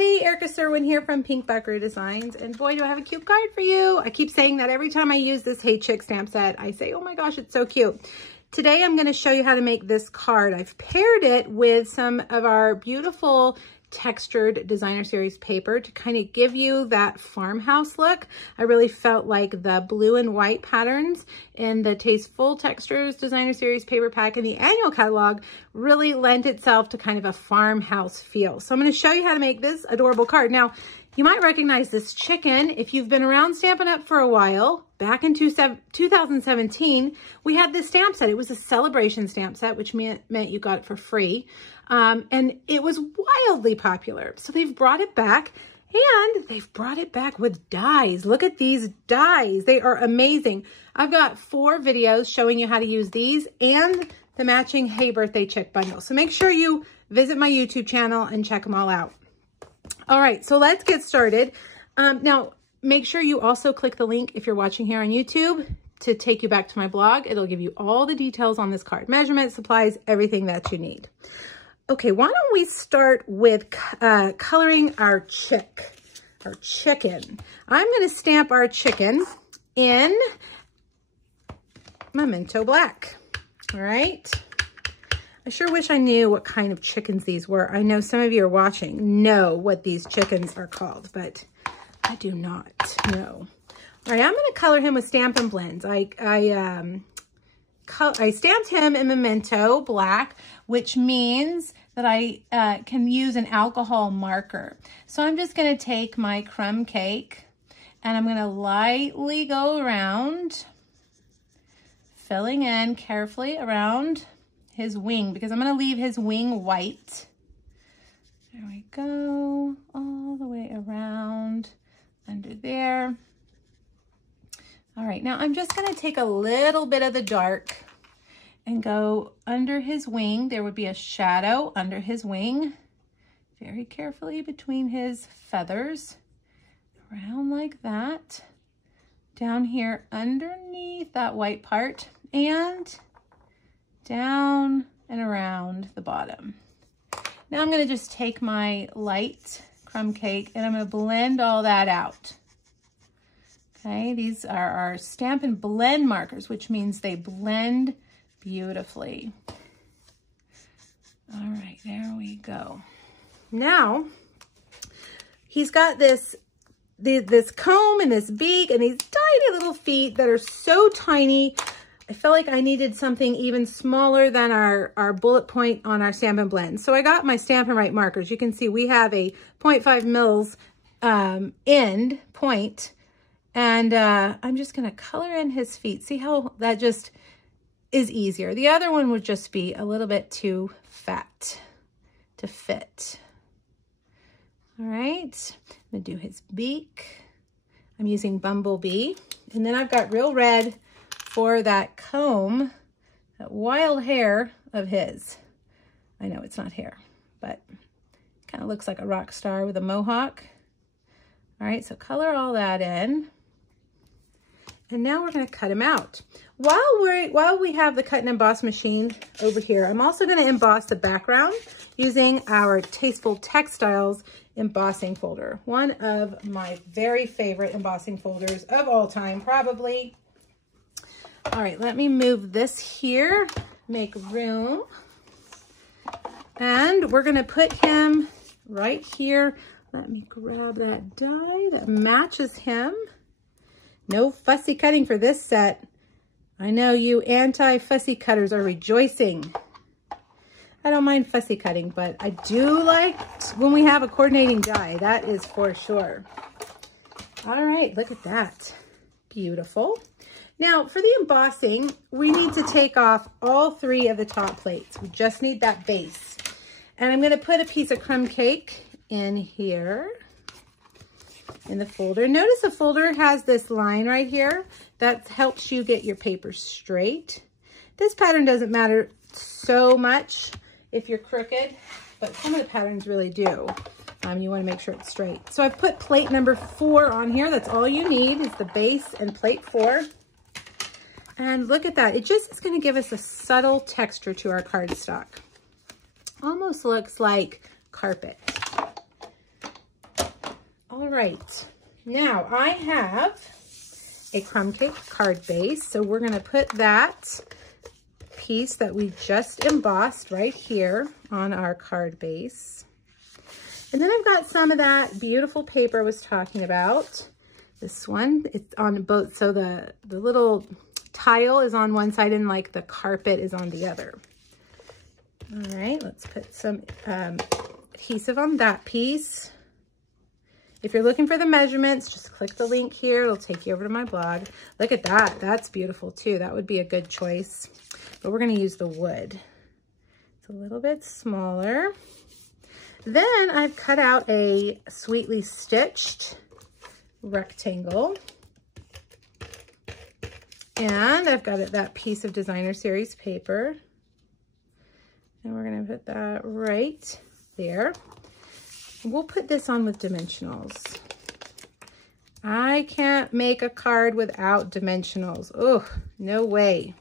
everybody, Erica Serwin here from Pink Buckaroo Designs, and boy do I have a cute card for you. I keep saying that every time I use this Hey Chick stamp set. I say, oh my gosh, it's so cute. Today I'm going to show you how to make this card. I've paired it with some of our beautiful textured designer series paper to kind of give you that farmhouse look. I really felt like the blue and white patterns in the Tasteful Textures designer series paper pack in the annual catalog really lent itself to kind of a farmhouse feel. So I'm going to show you how to make this adorable card. Now, you might recognize this chicken if you've been around Stampin' Up! For a while. Back in 2017, we had this stamp set. It was a celebration stamp set, which meant you got it for free. And it was wildly popular. So they've brought it back, and they've brought it back with dies. Look at these dies. They are amazing. I've got 4 videos showing you how to use these and the matching Hey Birthday Chick bundle. So make sure you visit my YouTube channel and check them all out. All right, so let's get started. Now, make sure you also click the link if you're watching here on YouTube to take you back to my blog. It'll give you all the details on this card. Measurements, supplies, everything that you need. Okay, why don't we start with coloring our chicken. I'm going to stamp our chicken in Memento Black. All right. I sure wish I knew what kind of chickens these were. I know some of you are watching know what these chickens are called, but I do not know. All right, I'm going to color him with Stampin' Blends. I stamped him in Memento Black, which means that I can use an alcohol marker. So I'm just going to take my crumb cake and I'm going to lightly go around, filling in carefully around his wing, because I'm going to leave his wing white. There we go, all the way around under there. All right, now I'm just going to take a little bit of the dark and go under his wing. There would be a shadow under his wing, very carefully between his feathers, around like that, down here underneath that white part, and down and around the bottom. Now I'm going to just take my light crumb cake and I'm going to blend all that out. Okay, these are our Stampin' Blend markers, which means they blend beautifully. All right, there we go. Now, he's got this comb and this beak and these tiny little feet that are so tiny. I felt like I needed something even smaller than our bullet point on our Stampin' Blend. So I got my Stampin' Right markers. You can see we have a 0.5 mils end point. And I'm just going to color in his feet. See how that just is easier. The other one would just be a little bit too fat to fit. All right, I'm going to do his beak. I'm using Bumblebee. And then I've got Real Red for that comb, that wild hair of his. I know it's not hair, but kind of looks like a rock star with a mohawk. All right, so color all that in. And now we're going to cut him out. While we have the cut and emboss machine over here, I'm also going to emboss the background using our Tasteful Textiles embossing folder. One of my very favorite embossing folders of all time, probably. All right, let me move this here, make room. And we're going to put him right here. Let me grab that die that matches him. No fussy cutting for this set. I know you anti-fussy cutters are rejoicing. I don't mind fussy cutting, but I do like when we have a coordinating die. That is for sure. All right, look at that. Beautiful. Now, for the embossing, we need to take off all 3 of the top plates. We just need that base. And I'm going to put a piece of crumb cake in here in the folder. Notice the folder has this line right here that helps you get your paper straight. This pattern doesn't matter so much if you're crooked, but some of the patterns really do. You want to make sure it's straight. So I've put plate number 4 on here. That's all you need is the base and plate 4. And look at that. It just is going to give us a subtle texture to our cardstock. Almost looks like carpet. All right, now I have a crumb cake card base. So we're gonna put that piece that we just embossed right here on our card base. And then I've got some of that beautiful paper I was talking about. This one, it's on both, so the little tile is on one side and like the carpet is on the other. All right, let's put some adhesive on that piece. If you're looking for the measurements, just click the link here. It'll take you over to my blog. Look at that. That's beautiful too. That would be a good choice. But we're going to use the wood. It's a little bit smaller. Then I've cut out a sweetly stitched rectangle. And I've got that piece of Designer Series paper. And we're going to put that right there. We'll put this on with dimensionals. I can't make a card without dimensionals. Oh, no way.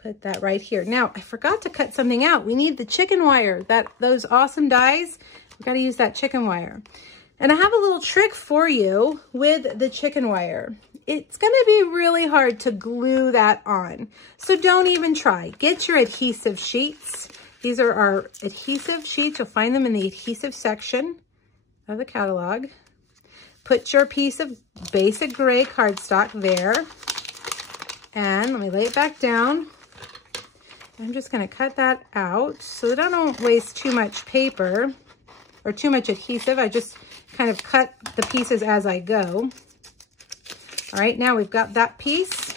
Put that right here. Now, I forgot to cut something out. We need the chicken wire. Those awesome dies, we got to use that chicken wire. And I have a little trick for you with the chicken wire. It's going to be really hard to glue that on. So don't even try. Get your adhesive sheets. These are our adhesive sheets. You'll find them in the adhesive section of the catalog. Put your piece of basic gray cardstock there. And let me lay it back down. I'm just going to cut that out so that I don't waste too much paper or too much adhesive. I just kind of cut the pieces as I go. All right, now we've got that piece.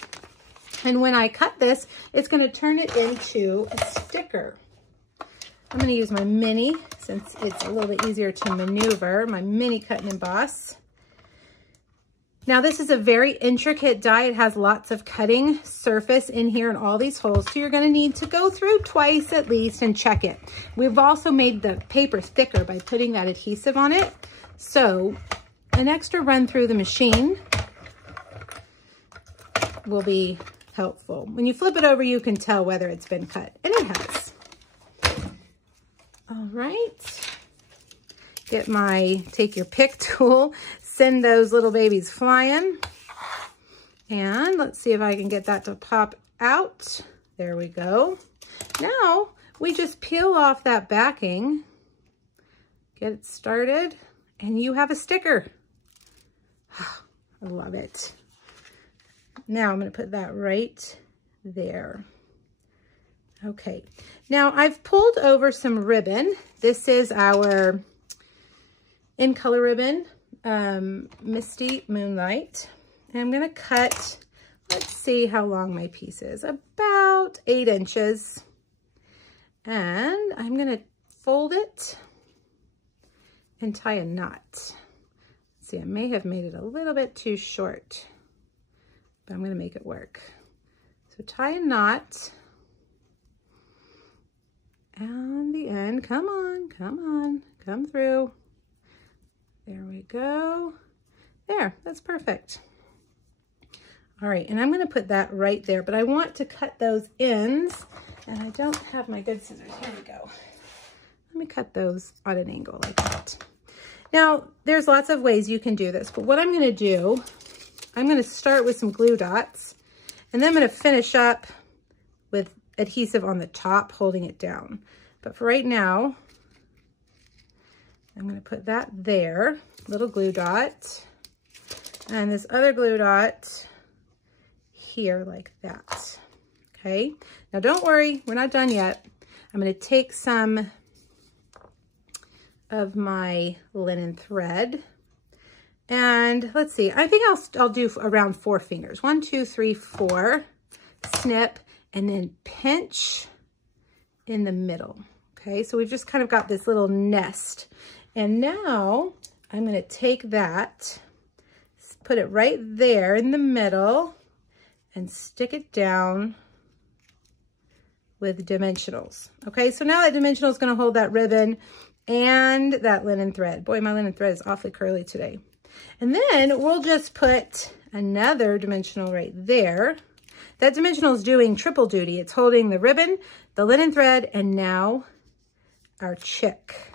And when I cut this, it's going to turn it into a sticker. I'm going to use my mini since it's a little bit easier to maneuver, my mini cut and emboss. Now this is a very intricate die. It has lots of cutting surface in here in all these holes. So you're going to need to go through twice at least and check it. We've also made the paper thicker by putting that adhesive on it. So an extra run through the machine will be helpful. When you flip it over, you can tell whether it's been cut, and it has. All right, get my take your pick tool, send those little babies flying. And let's see if I can get that to pop out. There we go. Now we just peel off that backing, get it started, and you have a sticker. I love it. Now I'm going to put that right there. Okay, now I've pulled over some ribbon. This is our In Color ribbon, Misty Moonlight. And I'm going to cut, let's see how long my piece is, about 8 inches. And I'm going to fold it and tie a knot. Let's see, I may have made it a little bit too short, but I'm going to make it work. So tie a knot. And the end, come on, come through. There we go. There, that's perfect. All right, and I'm gonna put that right there, but I want to cut those ends, and I don't have my good scissors. Here we go. Let me cut those on an angle like that. Now, there's lots of ways you can do this, but what I'm gonna do, I'm gonna start with some glue dots, and then I'm gonna finish up with adhesive on the top, holding it down. But for right now, I'm going to put that there, little glue dot, and this other glue dot here like that. Okay, now don't worry, we're not done yet. I'm going to take some of my linen thread, and let's see, I think I'll do around 4 fingers. 1, 2, 3, 4, snip, and then pinch in the middle. Okay, so we've just kind of got this little nest. And now I'm going to take that, put it right there in the middle, and stick it down with dimensionals. Okay, so now that dimensional is going to hold that ribbon and that linen thread. Boy, my linen thread is awfully curly today. And then we'll just put another dimensional right there. That dimensional is doing triple duty. It's holding the ribbon, the linen thread, and now our chick.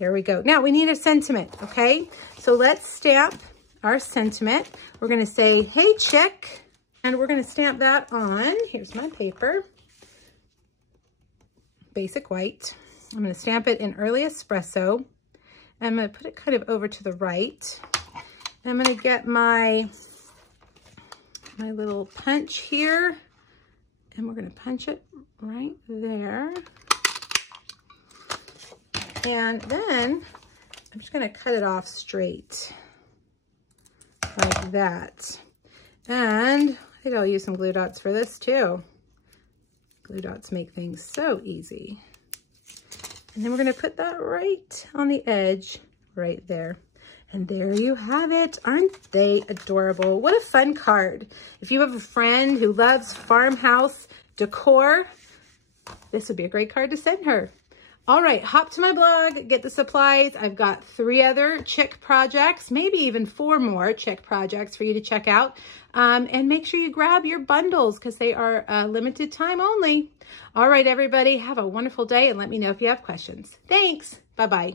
There we go. Now we need a sentiment, okay? So let's stamp our sentiment. We're gonna say, hey chick, and we're gonna stamp that on, here's my paper, basic white. I'm gonna stamp it in early espresso. I'm gonna put it kind of over to the right. I'm gonna get my little punch here, and we're gonna punch it right there. And then I'm just gonna cut it off straight like that. And I think I'll use some glue dots for this too. Glue dots make things so easy. And then we're gonna put that right on the edge, right there. And there you have it. Aren't they adorable? What a fun card. If you have a friend who loves farmhouse decor, this would be a great card to send her. All right, hop to my blog, get the supplies. I've got 3 other chick projects, maybe even 4 more chick projects for you to check out. And make sure you grab your bundles because they are limited time only. All right, everybody, have a wonderful day and let me know if you have questions. Thanks. Bye-bye.